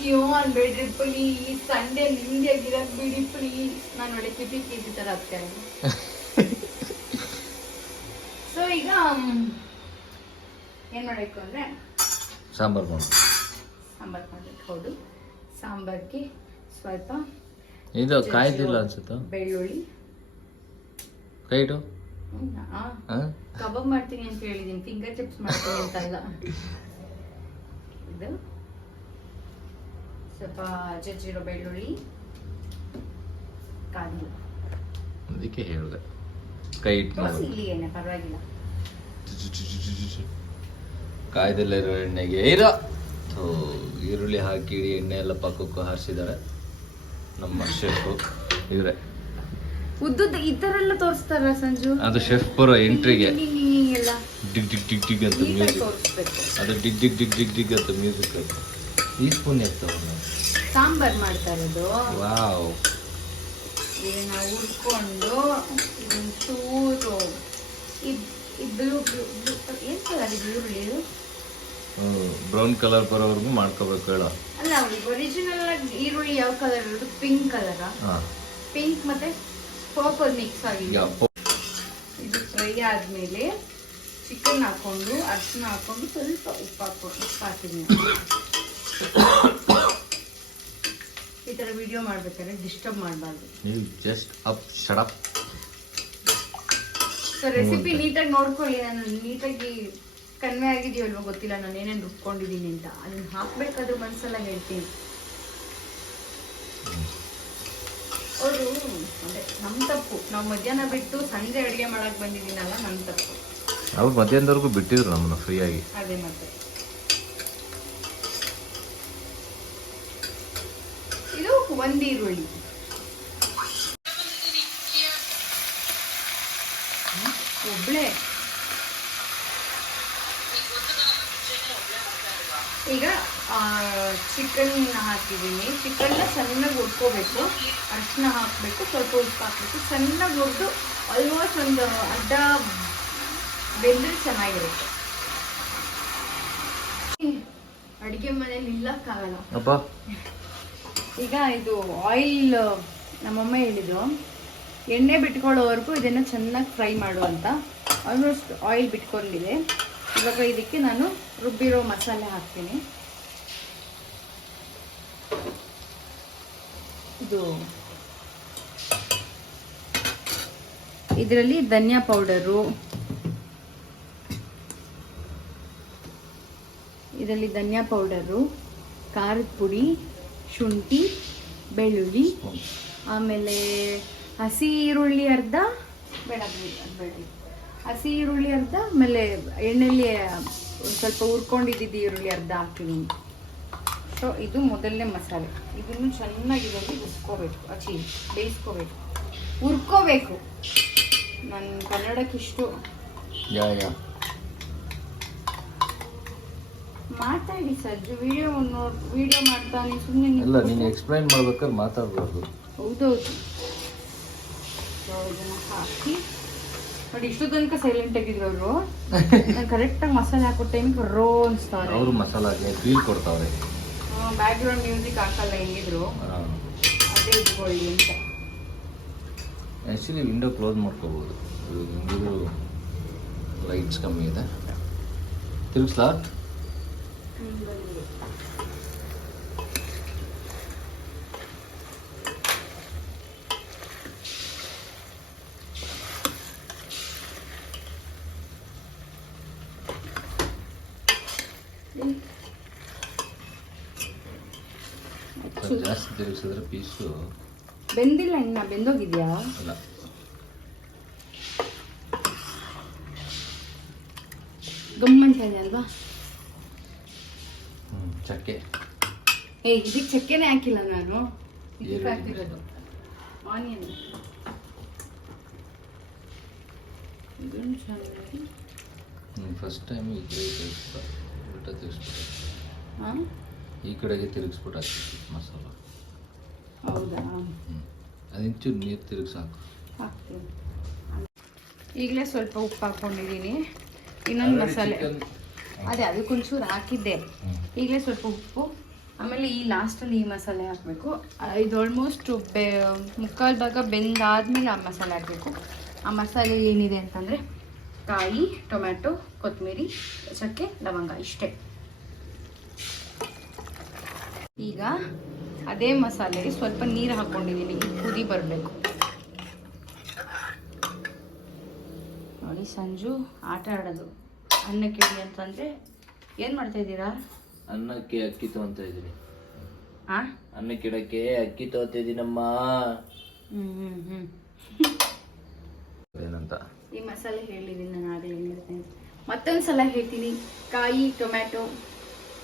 ಅಯ್ಯೋ ಅನ್ಬೇಡ್ರಿ ಪ್ಲೀಸ್, ಸಂಡೇ ನಿಮ್ದಿಯಾಗಿರೋದು ಬಿಡಿ ಪ್ಲೀಸ್. ನಾನು ನೋಡಿ ಕಿಪಿ ಥರ ಆಗ್ತಾ ಇದೆ. ಸೊ ಈಗ ಏನು ಮಾಡಬೇಕು ಅಂದರೆ ಸಾಂಬಾರು ಮಾಡಬೇಕು. ಹೌದು, ಸಾಂಬಾರ್ಗೆ ಸ್ವಲ್ಪ ಇದು ಕಾಯ್ದಿಲ್ಲ ಅನ್ಸುತ್ತ. ಬೆಳ್ಳುಳ್ಳಿ ಕೈ ಇಡು. ಕಬಾಬ್ ಮಾಡ್ತೀನಿ ಅಂತ ಹೇಳಿದೀನಿ, ಫಿಂಗರ್ ಚಿಪ್ಸ್ ಮಾಡ್ತೀನಿ ಅಂತ ಅಲ್ಲ. ಇದು ಸ್ವಲ್ಪ ಜಜ್ಜಿರೋ ಬೆಳ್ಳುಳ್ಳಿ, ಕಾದಿಲ್ಲ, ಅದಕ್ಕೆ ಹೇಳಿದೆ ಕೈ ಇಟ್ಟು ಇಲ್ಲಿ ಏನೇ ಪರವಾಗಿಲ್ಲ. ಕಾಯ್ದೆಲ್ಲ ಇರೋ ಎಣ್ಣೆಗೆ ಇರೋ ಸೊ ಈರುಳ್ಳಿ ಹಾಕಿ ಎಣ್ಣೆ ಎಲ್ಲ ಪಕ್ಕಕ್ಕೂ ಹಾರಿಸಿದ್ದಾರೆ ನಮ್ಮ ಶೆಫ್ ಇವರೇ. ಉದ್ದುದ್ದು ಈ ತರ ಎಲ್ಲ ತೋರಿಸ್ತಾರ ಸಂಜು? ಅದು ಶೆಫ್ ಬರೋ ಎಂಟ್ರಿಗೆ ಎಲ್ಲ ಡಿಗ್ ಡಿಗ್ ಡಿಗ್ ಡಿಗ್ ಅಂತ ಮ್ಯೂಸಿಕ್, ತೋರಿಸ್ಬೇಕು. ಅದು ಡಿಗ್ ಡಿಗ್ ಡಿಗ್ ಡಿಗ್ ಡಿಗ್ ಅಂತ ಮ್ಯೂಸಿಕ್. ಈ ಸ್ಪೂನ್ ಎತ್ತವ ಸಾಂಬಾರ್ ಮಾಡ್ತಾ ಇರೋದು. ವಾವ್. ಇದನ್ನ ಹುರ್ಕೊಂಡು ಇದೊಂಚೂರು ಬ್ಲೂ ಏನ್ ಕಲರ್ ಇದು ಈರುಳ್ಳಿ? ಬ್ರೌನ್ ಕಲರ್ ಬರೋವರೆಗೂ ಮಾಡ್ಕೋಬೇಕು ಹೇಳೋ. ಅಲ್ಲ ಒರಿಜಿನಲ್ ಆಗಿ ಈರುಳ್ಳಿ ಯಾವ ಕಲರ್ ಇರೋದು? Pink colour. ಪಿಂಕ್ ಮತ್ತೆ ಪರ್ಪಲ್ ಮಿಕ್ಸ್ ಆಗಿದೆ. ಇದು ಫ್ರೈ ಆದ್ಮೇಲೆ ಚಿಕನ್ ಹಾಕೊಂಡು ಅರಿಶಿನ ಹಾಕೊಂಡು ಸ್ವಲ್ಪ ಉಪ್ಪು ಹಾಕಿದ್ದೀನಿ. ಈ ತರ ವಿಡಿಯೋ ಮಾಡ್ಬೇಕಾದ್ರೆ ಡಿಸ್ಟರ್ಬ್ ಮಾಡಬಾರ್ದು. ನೀವು just up shut up. So recipe ನೀಟಾಗಿ ನೋಡ್ಕೊಳ್ಳಿ. ನಾನು ನೀಟಾಗಿ ಕನ್ವೆ ಆಗಿದೆಯೋ ಅಲ್ವೋ ಗೊತ್ತಿಲ್ಲ, ನಾನು ಏನೇನು ರುಬ್ಕೊಂಡಿದ್ದೀನಿ ಅಂತ. ಅದನ್ನ ಹಾಕ್ಬೇಕಾದ್ರೂ ಮನ್ಸೆಲ್ಲ ಹೇಳ್ತೀನಿ. ಅವರು ಅದೇ ನಮ್ಮ ತಪ್ಪು. ನಾವು ಮಧ್ಯಾಹ್ನ ಬಿಟ್ಟು ಸಂಜೆ ಅಡುಗೆ ಮಾಡಕ್ ಬಂದಿದ್ದೀನಲ್ಲ, ನಮ್ಮ ತಪ್ಪು. ಅವ್ರು ಮಧ್ಯಾಹ್ನದವರೆಗೂ ಬಿಟ್ಟಿದ್ರು ನಮ್ಮನ್ನ ಫ್ರೀಯಾಗಿ. ಅದೇ ಮತ್ತೆ ಇದು ಒಂದು ಈರುಳ್ಳಿ. ಒಬ್ಳೆ ಈಗ ಚಿಕನ್ ಹಾಕಿದ್ದೀನಿ. ಚಿಕನ್ನ ಚೆನ್ನಾಗಿ ಹುರ್ಕೋಬೇಕು, ಅರಿಶಿನ ಹಾಕಬೇಕು, ಸ್ವಲ್ಪ ಉಪ್ಪು ಹಾಕಬೇಕು, ಚೆನ್ನಾಗಿ ಹುರಿದು ಆಲ್ಮೋಸ್ಟ್ ಒಂದು ಅರ್ಧ ಬೆಂದ್ರೆ ಚೆನ್ನಾಗಿರುತ್ತೆ. ಅಡುಗೆ ಮನೇಲಿ ನಿಲ್ಲಕ್ಕಾಗಲ್ಲ. ಈಗ ಇದು ಆಯಿಲ್ ನಮ್ಮಮ್ಮ ಹೇಳಿದ್ರು, ಎಣ್ಣೆ ಬಿಟ್ಕೊಳ್ಳೋವರೆಗೂ ಇದನ್ನು ಚೆನ್ನಾಗಿ ಫ್ರೈ ಮಾಡು ಅಂತ. ಆಲ್ಮೋಸ್ಟ್ ಆಯಿಲ್ ಬಿಟ್ಕೊಂಡಿದೆ. ಇವಾಗ ಇದಕ್ಕೆ ನಾನು ರುಬ್ಬಿರೋ ಮಸಾಲೆ ಹಾಕ್ತೀನಿ. ಇದರಲ್ಲಿ ಧನಿಯಾ ಪೌಡರು, ಖಾರದ ಪುಡಿ, ಶುಂಠಿ, ಬೆಳ್ಳುಳ್ಳಿ, ಆಮೇಲೆ ಹಸಿ ಈರುಳ್ಳಿ ಅರ್ಧ, ಹಸಿ ಈರುಳ್ಳಿ ಅರ್ಧ, ಆಮೇಲೆ ಎಣ್ಣೆಯಲ್ಲಿ ಸ್ವಲ್ಪ ಹುರ್ಕೊಂಡಿದ್ದು ಈರುಳ್ಳಿ ಅರ್ಧ ಹಾಕ್ತೀನಿ. ಸೊ ಇದು ಮೊದಲನೇ ಮಸಾಲೆ. ಇದನ್ನು ಚೆನ್ನಾಗಿ ಉಸ್ಕೋಬೇಕು, ಬೇಯಿಸ್ಕೋಬೇಕು, ಹುರ್ಕೋಬೇಕು. ನನ್ನ ಕನ್ನಡಕ್ಕಿಷ್ಟು ಮಾತಾಡಿ ಸಜ್ಜು. ವಿಡಿಯೋ ಮಾಡ್ತಾನೆ ಸುಮ್ಮನೆ. ಇಲ್ಲ, ನೀನು ಎಕ್ಸ್ಪ್ಲೈನ್ ಮಾಡ್ಬೇಕಾದ್ರೆ ಮಾತಾಡಬಾರ್ದು. ಹೌದೌದು. ಇದನ್ನ ಹಾಕಿ ನೋಡಿ, ಇಷ್ಟು ತನಕ ಸೈಲೆಂಟ್ ಆಗಿದ್ರು ಅವರು. ನಾನು ಕರೆಕ್ಟಾಗಿ ಮಸಾಲೆ ಹಾಕೋ ಟೈಮಿಗೆ ರೋ ಅನ್ಸ್ತಾವ್ರೆ. ಅವರು ಮಸಾಲಾಗೆ ಫೀಲ್ ಕೊಡ್ತಾವ್ರೆ. ಬ್ಯಾಕ್ ಗ್ರೌಂಡ್ ಮ್ಯೂಸಿಕ್ ಹಾಕಲ್ಲ ಹೆಂಗಿದ್ರು, ಅದೇ ಇಟ್ಕೊಳ್ಳಿ ಅಂತ. ಆ್ಯಕ್ಚುಲಿ ವಿಂಡೋ ಕ್ಲೋಸ್ ಮಾಡ್ಕೋಬೋದು. ಹೆಂಗಿದ್ರು ಲೈಟ್ಸ್ ಕಮ್ಮಿ ಇದೆ. ತಿರುಗಿಸ್ಲಾ? ಜಾಸ್ತಿ ತಿರುಗಿಸಿದ್ರೆ ಪೀಸು ಬೆಂದಿಲ್ಲ. ಇನ್ನ ಬೆಂದೋಗಿದ್ಯಾ? ಅಲ್ಲ, ಗಮ್ಮಂತ ಇದೆ ಅಲ್ವಾ? ಚಕ್ಕೆ. ಇದಕ್ಕೆ ಚಕ್ಕೆನೇ ಹಾಕಿಲ್ಲ ನಾನು. ಇದಕ್ಕೆ ಹಾಕಿರೋದು ಆನಿಯನ್. ಫಸ್ಟ್ ಟೈಮ್ ಈ ಕಡೆ ತಿರುಗಿಸ್ಬಿಟ್ಟು ಈ ಕಡೆಗೆ ತಿರುಗಿಸ್ಬಿಟ್ಟು ಹಾಕ್ತೀವಿ ಮಸಾಲ. ಹೌದಾ? ಅದೊಂಚೂರು ನೀರು ತಿರುಗಿಸಿ ಹಾಕ್ತೀನಿ. ಈಗಲೇ ಸ್ವಲ್ಪ ಉಪ್ಪು ಹಾಕ್ಕೊಂಡಿದ್ದೀನಿ. ಇನ್ನೊಂದು ಮಸಾಲೆ ಅದೇ ಅದಕ್ಕೊಂಚೂರು ಹಾಕಿದ್ದೆ. ಈಗಲೇ ಸ್ವಲ್ಪ ಉಪ್ಪು, ಆಮೇಲೆ ಈ ಲಾಸ್ಟಲ್ಲಿ ಈ ಮಸಾಲೆ ಹಾಕಬೇಕು. ಇದು ಆಲ್ಮೋಸ್ಟ್ ಮುಕ್ಕಾಲು ಭಾಗ ಬೆಂದಾದ್ಮೇಲೆ ಆ ಮಸಾಲೆ ಹಾಕಬೇಕು. ಆ ಮಸಾಲೆ ಏನಿದೆ ಅಂತಂದರೆ ಕಾಯಿ, ಟೊಮ್ಯಾಟೊ, ಕೊತ್ತಂಬರಿ, ಚಕ್ಕೆ, ಲವಂಗ, ಇಷ್ಟೇ. ಈಗ ಅದೇ ಮಸಾಲೆಗೆ ಸ್ವಲ್ಪ ನೀರು ಹಾಕ್ಕೊಂಡಿದ್ದೀನಿ. ಕುದಿ ಬರಬೇಕು ನೋಡಿ. ಸಂಜು ಆಟ ಆಡೋದು ಅನ್ನಕ್ಕೆ ಇಡಿ ಅಂತಂದರೆ ಏನು ಮಾಡ್ತಾ ಇದ್ದೀರಾ? ಅನ್ನಕ್ಕೆ ಅಕ್ಕಿ ತೊಗೊಂತ ಇದ್ದೀನಿ. ಹಾಂ, ಅನ್ನಕ್ಕೆ ಇಡಕ್ಕೆ ಅಕ್ಕಿ ತೊಗೊತಾ ಇದ್ದೀನಮ್ಮ. ಏನಂತ ಈ ಮಸಾಲೆ ಹೇಳಿದ್ದೀನಿ ನಾನು. ಆಗಲೇ ಮತ್ತೊಂದು ಸಲ ಹೇಳ್ತೀನಿ. ಕಾಯಿ, ಟೊಮ್ಯಾಟೊ,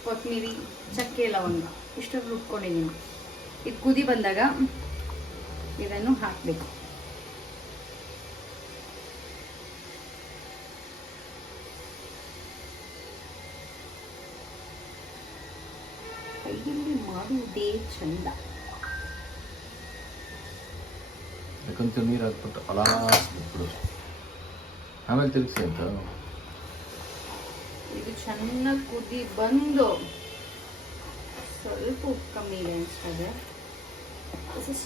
ಕೊತ್ತಂಬರಿ, ಚಕ್ಕೆ, ಲವಂಗ ಇಷ್ಟನ್ನು ರುಬ್ಕೊಂಡಿದ್ದೀನಿ. ಇದು ಕುದಿ ಬಂದಾಗ ಇದನ್ನು ಹಾಕಬೇಕು. ಕೈಯಲ್ಲಿ ಮಾಡುವುದೇ ಚಂದ. ಯಾಕಂತ ನೀರು ಹಾಕ್ಬಿಟ್ಟು ಅಲಾಸ್ಬಿಟ್ಟು ಆಮೇಲೆ ತಿರುಗಿಸಿ ಅಂತ. ಇದು ಚೆನ್ನಾಗಿ ಕುದಿ ಬಂದು ಸ್ವಲ್ಪ ಉಪ್ಪು ಕಮ್ಮಿ ಇದೆ ಅನ್ಸ್ತದೆ.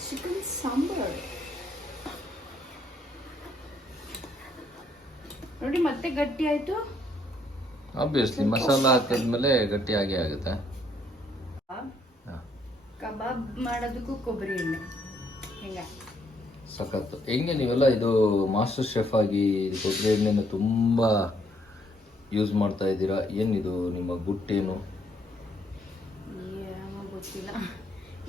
ಚಿಕನ್ ಸಾಂಬಾರ್ ನೋಡಿ ಮತ್ತೆ ಗಟ್ಟಿ ಆಯ್ತು. ಆಬ್ವಿಯಸ್ಲಿ ಮಸಾಲ ಹಾಕಿದ್ಮೇಲೆ ಗಟ್ಟಿ ಆಗೇ ಆಗುತ್ತೆ. ಕಬಾಬ್ ಮಾಡೋದಕ್ಕೂ ಕೊಬ್ಬರಿ ಎಣ್ಣೆ ಹೆಂಗ ಸಖತ್ತು. ಹೆಂಗೆ ನೀವೆಲ್ಲ ಇದು ಮಾಸ್ಟರ್ ಶೆಫ್ ಆಗಿ ಕೊಬ್ಬರಿ ಎಣ್ಣೆನ ತುಂಬಾ ಯೂಸ್ ಮಾಡ್ತಾ ಇದ್ದೀರಾ. ಏನಿದು ನಿಮ್ಮ ಗುಟ್ಟೇನು? ಏನೋ ಗೊತ್ತಿಲ್ಲ.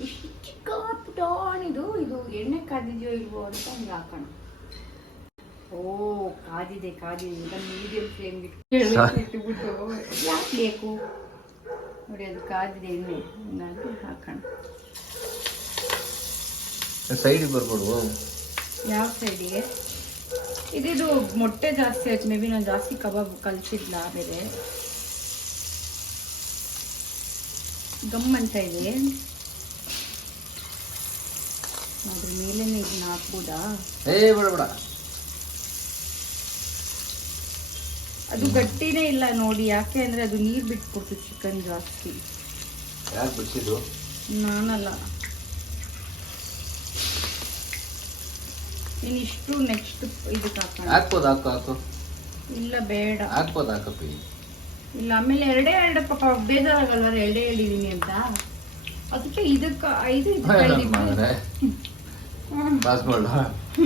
ಇಷ್ಟು ಚಿಕ್ಕ ಪುಟಾಣಿದು ಇದು ಎಣ್ಣೆ ಕಾದಿದೆಯೋ ಇಲ್ವೋ ಅಂತ ಹಂಗೆ ಹಾಕೋಣ. ಓ ಕಾದಿದೆ ಈಗ ಮೀಡಿಯಂ ಫ್ಲೇಮ್ ಇಟ್ಬಿಟ್ಟು ಯಾಕೆ ಬೇಕು ನೋಡಿ, ಅದು ಕಾದಿದೆ ಎಣ್ಣೆ ನಾನು ಹಾಕೋಣ. ಸೈಡಿಗೆ ಬರ್ಬೋದು. ಯಾವ ಸೈಡಿಗೆ? ಇದು ಮೊಟ್ಟೆ ಜಾಸ್ತಿ ಆಯ್ತು. ಮೇ ಬಿ ನಾನು ಜಾಸ್ತಿ ಕಬಾಬ್ ಕಲಿಸಿದ್ಲ. ಬೇರೆ ಗಮ್ ಅಂತ ಇದೆ. ಅದ್ರ ಮೇಲೇನೆ ಇದನ್ನ ಹಾಕ್ಬೋದಾ? ಬೇಡ. ಅದು ಗಟ್ಟಿನೇ ಇಲ್ಲ ನೋಡಿ. ಯಾಕೆ ಅಂದ್ರೆ ಅದು ನೀರು ಬಿಟ್ಕೊಡ್ತು ಚಿಕನ್ ಜಾಸ್ತಿ. ಯಾಕೆ ಬಿಡಿಸಿದ್ದು? ನಾನಲ್ಲ. ಇಷ್ಟು ನೆಕ್ಸ್ಟ್ ಇದಕ್ಕೆ ಹಾಕೋಣ. ಹಾಕ್ಬೋದು. ಹಾಕು. ಇಲ್ಲ ಬೇಡ. ಹಾಕ್ಬೋದು. ಹಾಕಪ್ಪ. ಇಲ್ಲ ಆಮೇಲೆ ಎರಡೇ ಪಾಪ ಬೇಜಾರಾಗಲ್ವ ಎರಡೇ ಹೇಳಿದೀನಿ ಅಂತ. ಅದಕ್ಕೆ ಇದಕ್ಕೆ 5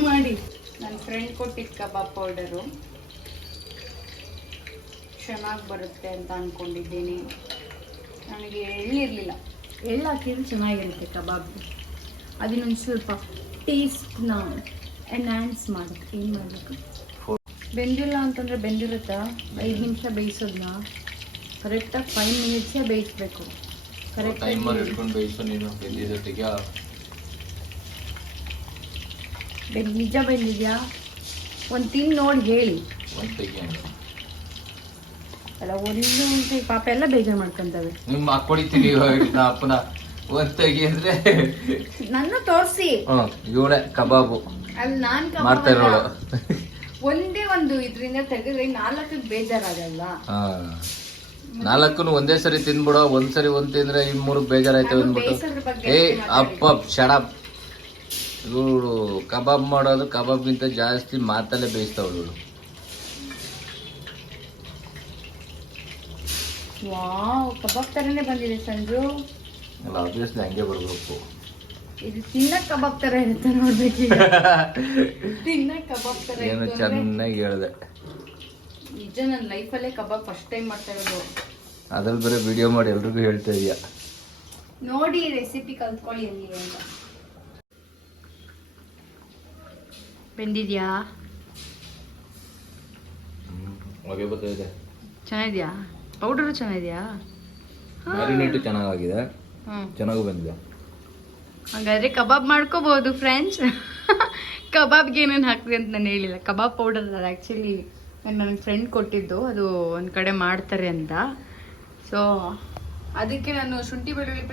ಮಾಡಿ. ನನ್ನ ಫ್ರೆಂಡ್ ಕೊಟ್ಟಿದ್ದ ಕಬಾಬ್ ಪೌಡರು ಚೆನ್ನಾಗಿ ಬರುತ್ತೆ ಅಂತ ಅಂದ್ಕೊಂಡಿದ್ದೀನಿ. ನನಗೆ ಎಳ್ಳಿರಲಿಲ್ಲ. ಎಳ್ಳು ಹಾಕಿದ್ರೆ ಚೆನ್ನಾಗಿರುತ್ತೆ ಕಬಾಬ್. ಅದನ್ನೊಂದು ಸ್ವಲ್ಪ ಟೇಸ್ಟ್ನ ಎನ್ಹಾನ್ಸ್ ಮಾಡೋಕ್ಕೆ ಏನು ಮಾಡಬೇಕು? ಬೆಂದಿಲ್ಲ ಅಂತಂದರೆ ಬೆಂದಿರುತ್ತಾ? 5 ನಿಮಿಷ ಬೇಯಿಸೋದನ್ನ ಕರೆಕ್ಟಾಗಿ 5 ಮಿನಿಟ್ಸೇ ಬೇಯಿಸ್ಬೇಕು. ಕರೆಕ್ಟಾಗಿ ನಿಜ ಬೆಂದಿದ್ಯಾ? ಒಂದು ತಿಂದು ನೋಡಿ ಹೇಳಿ. ಅಲ್ಲ ಒಂದು ಪಾಪ ಎಲ್ಲ ಬೇಜಾರು ಮಾಡ್ಕೊಂತವೆ. ನಿಮ್ಮ ಹಾಕೊಡಿತೀನಿ ಅಪ್ಪನ ಒಂದಾಗಿ ಅಂದ್ರೆ ನನ್ನ ತೋರಿಸಿ. ಇವಳೆ ಕಬಾಬು ಅಲ್ಲಿ ನಾನು ಮಾಡ್ತಾ ಇರೋಳು. ಒಂದೇ ಒಂದು ಇದರಿಂದ ತೆಗೆದ್ರೆ 4ಕ್ಕೆ ಬೇಜಾರಾಗಲ್ಲ. 4 ಒಂದೇ ಸರಿ ತಿನ್ಬಿಡೋ. ಒಂದ್ಸರಿ ಒಂದ್ ತಿಂದ್ರೆ 3 ಬೇಜಾರಾಯ್ತವೆ ಅಂದ್ಬಿಟ್ಟು ಅಪ್ಪ ಶಡಪ್. ಇವಳು ಕಬಾಬ್ ಮಾಡೋದು ಕಬಾಬ್ಗಿಂತ ಜಾಸ್ತಿ ಮಾತಲ್ಲೇ ಬೇಯಿಸ್ತಾವಳು. ವಾವ್, ಕಬಾಬ್ ತರನೇ ಬಂದಿದೆ ಸಂಜು. ಅಲ್ಲ ಆಬ್ವಿಯಸ್ಲಿ ಹಂಗೆ ಬರ್ಬೇಕು. ಇದು ತಿನ್ನಕ್ ಕಬಾಬ್ ತರ ಇರುತ್ತೆ ನೋಡ್ಬೇಕು. ತಿನ್ನಕ್ ಕಬಾಬ್ ತರ ಏನು ಚೆನ್ನಾಗಿ ಹೇಳಿದೆ. ನಿಜ ನನ್ನ ಲೈಫಲ್ಲೇ ಕಬಾಬ್ ಫಸ್ಟ್ ಟೈಮ್ ಮಾಡ್ತಾ ಇರೋದು. ಅದ್ರಲ್ಲಿ ಬೇರೆ ವಿಡಿಯೋ ಮಾಡಿ ಎಲ್ರಿಗೂ ಹೇಳ್ತಾ ಇದೀಯ. ನೋಡಿ ರೆಸಿಪಿ ಕಲ್ತ್ಕೊಳ್ಳಿ ಎಲ್ಲಿ ಅಂತ. ಬೆಂದಿದ್ಯಾ? ಹೊಗೆ ಬರ್ತಾಯಿದೆ. ಚೆನ್ನಾಗಿದ್ಯಾ? ಪೌಡರು ಚೆನ್ನಾಗಿದ್ಯಾ? ಮ್ಯಾರಿನೇಟ್ ಚೆನ್ನಾಗಿದೆ. ಚೆನ್ನಾಗೂ ಬಂದಿದೆ. ಹಾಗಾದ್ರೆ ಕಬಾಬ್ ಮಾಡ್ಕೋಬಹುದು ಫ್ರೆಂಡ್ಸ್. ಕಬಾಬ್ಗೆ ಏನೇನು ಹಾಕ್ತೀವಿ ಅಂತ ನಾನು ಹೇಳಿಲ್ಲ. ಕಬಾಬ್ ಪೌಡರ್ ಅದು ಆ್ಯಕ್ಚುಲಿ ನನ್ನ ಫ್ರೆಂಡ್ ಕೊಟ್ಟಿದ್ದು. ಅದು ಒಂದು ಕಡೆ ಮಾಡ್ತಾರೆ ಅಂತ. ಸೊ ಅದಕ್ಕೆ ನಾನು ಶುಂಠಿ ಬೆಳ್ಳುಳ್ಳಿ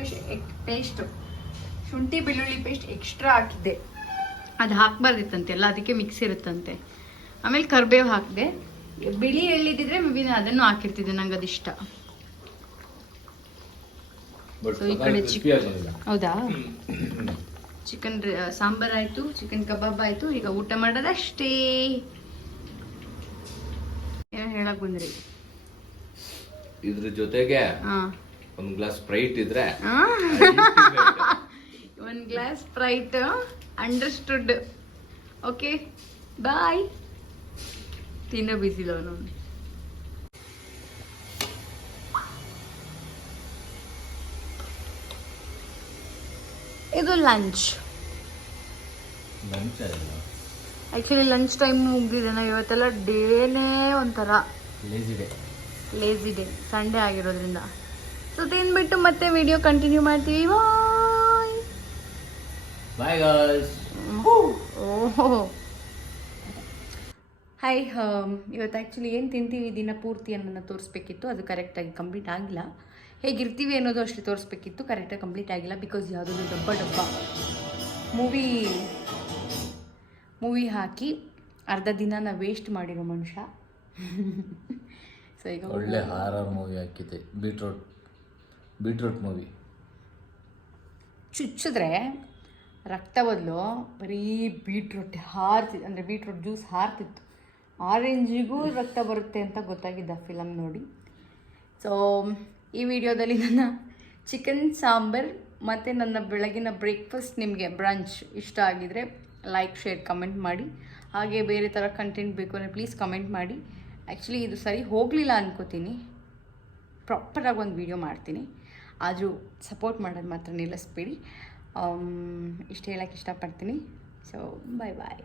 ಪೇಸ್ಟ್ ಎಕ್ಸ್ಟ್ರಾ ಹಾಕಿದ್ದೆ. ಅದು ಹಾಕ್ಬಾರ್ದಿತ್ತಂತೆ ಎಲ್ಲ, ಅದಕ್ಕೆ ಮಿಕ್ಸ್ ಇರುತ್ತಂತೆ. ಆಮೇಲೆ ಕರಿಬೇವು ಹಾಕಿದೆ. ಬಿಳಿ ಎಳ್ಳಿದ್ರೆ ಮೇ ಬಿ ನಾನು ಅದನ್ನು ಹಾಕಿರ್ತಿದ್ದೆ, ನಂಗೆ ಅದಿಷ್ಟ. ಸೊ ಈ ಕಡೆ ಹೌದಾ? ಚಿಕನ್ ಸಾಂಬಾರ್ ಆಯ್ತು, ಚಿಕನ್ ಕಬಾಬ್ ಆಯ್ತು. ಈಗ ಊಟ ಮಾಡೋದಷ್ಟೇ. ಏನೋ ಹೇಳಕ್ ಬಂದ್ರಿ? ಇದ್ರ ಜೊತೆಗೆ ಒಂದು ಗ್ಲಾಸ್ ಸ್ಪ್ರೈಟ್ ಇದ್ರೆ. ಒಂದು glass sprite. Understood. Okay bye. ತಿನ್ನೋ ಬಿಸಿಲ್ಲ ಅವನು. ಇದು ಲಂಚ್. ಆ್ಯಕ್ಚುಲಿ ಲಂಚ್ ಟೈಮ್ ಮುಗಿದಿದೆ. ನಾವು ಇವತ್ತೆಲ್ಲ ಡೇನೇ ಒಂಥರ ಲೇಜಿ ಡೇ, ಸಂಡೇ ಆಗಿರೋದ್ರಿಂದ. ಸೊ ತಿಂದ್ಬಿಟ್ಟು ಮತ್ತೆ ವಿಡಿಯೋ ಕಂಟಿನ್ಯೂ ಮಾಡ್ತೀವಿ. ಬಾಯ್ ಬಾಯ್ ಗಾಯ್ಸ್. ಓಹೋ ಹಾಯ್. ಇವತ್ತು ಆ್ಯಕ್ಚುಲಿ ಏನು ತಿಂತೀವಿ ದಿನ ಪೂರ್ತಿ ಅನ್ನೋದನ್ನ ತೋರಿಸ್ಬೇಕಿತ್ತು. ಅದು ಕರೆಕ್ಟಾಗಿ ಕಂಪ್ಲೀಟ್ ಆಗಿಲ್ಲ. ಹೇಗಿರ್ತೀವಿ ಅನ್ನೋದು ಅಷ್ಟೇ ತೋರಿಸ್ಬೇಕಿತ್ತು. ಕರೆಕ್ಟಾಗಿ ಕಂಪ್ಲೀಟ್ ಆಗಿಲ್ಲ. ಬಿಕಾಸ್ ಯಾವುದೋ ಡಬ್ಬ ಮೂವಿ ಹಾಕಿ ಅರ್ಧ ದಿನ ವೇಸ್ಟ್ ಮಾಡಿರೋ ಮನುಷ್ಯ. ಸೊ ಈಗ ಒಳ್ಳೆ ಹಾರರ್ ಮೂವಿ ಹಾಕಿದ್ದೆ, ಬೀಟ್ರೂಟ್ ಮೂವಿ. ಚುಚ್ಚಿದ್ರೆ ರಕ್ತ ಬದಲು ಬರೀ ಬೀಟ್ರೂಟ್ ಅಂದರೆ ಬೀಟ್ರೂಟ್ ಜ್ಯೂಸ್ ಹಾರ್ತಿತ್ತು. ಆರೆಂಜಿಗೂ ರಕ್ತ ಬರುತ್ತೆ ಅಂತ ಗೊತ್ತಾಗಿದ್ದ ಫಿಲಮ್ ನೋಡಿ. ಸೊ ಈ ವಿಡಿಯೋದಲ್ಲಿ ನನ್ನ ಚಿಕನ್ ಸಾಂಬಾರ್ ಮತ್ತು ನನ್ನ ಬೆಳಗಿನ ಬ್ರೇಕ್ಫಾಸ್ಟ್ ನಿಮಗೆ ಬ್ರಂಚ್ ಇಷ್ಟ ಆಗಿದರೆ ಲೈಕ್, ಶೇರ್, ಕಮೆಂಟ್ ಮಾಡಿ. ಹಾಗೆ ಬೇರೆ ಥರ ಕಂಟೆಂಟ್ ಬೇಕು ಅಂದರೆ ಪ್ಲೀಸ್ ಕಮೆಂಟ್ ಮಾಡಿ. ಆ್ಯಕ್ಚುಲಿ ಇದು ಸರಿ ಹೋಗಲಿಲ್ಲ ಅನ್ಕೋತೀನಿ. ಪ್ರಾಪರಾಗಿ ಒಂದು ವಿಡಿಯೋ ಮಾಡ್ತೀನಿ. ಆದರೂ ಸಪೋರ್ಟ್ ಮಾಡೋದು ಮಾತ್ರ ನಿಲ್ಲಿಸ್ಬೇಡಿ. ಇಷ್ಟು ಹೇಳೋಕ್ಕೆ ಇಷ್ಟಪಡ್ತೀನಿ. ಸೊ ಬಾಯ್.